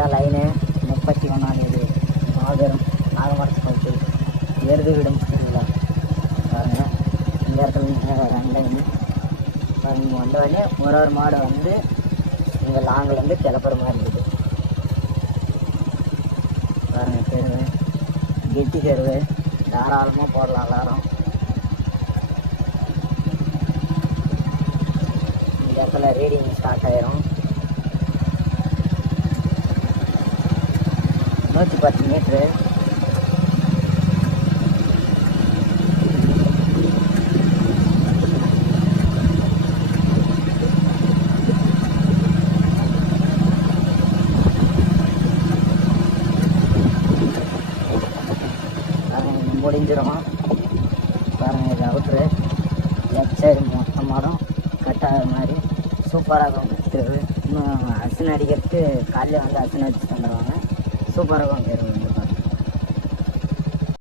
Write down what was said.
இதான் லைனு 31ஆம் தேதி மாபெரும் நாகமரத்து பகுதி எருது விடும் இல்லை பாருங்கள். இந்த இடத்துல வேறு லைனு பாருங்க. வந்த உடனே ஒரு மாடை வந்து இங்கே லாங்கிலேருந்து கிளப்புற மாதிரி இருக்குது பாருங்கள். தெருவு கெட்டி தெருவு தாராளமாக போடலாம் எல்லாரும். இந்த இடத்துல ரீடிங் ஸ்டார்ட் ஆயிரும். 110 மீட்ரு. முடிஞ்சிடும் பாருங்கள். இது அவுட்ரு லெஃப்ட் சைடு மொத்த மாடம் கட் ஆகிற மாதிரி சூப்பராக இருக்குது. இன்னும் அசின் அடிக்கிறதுக்கு காலையில் வந்து அசின் அடிச்சு தந்துடுவாங்க. சூப்பராக இருக்கும்.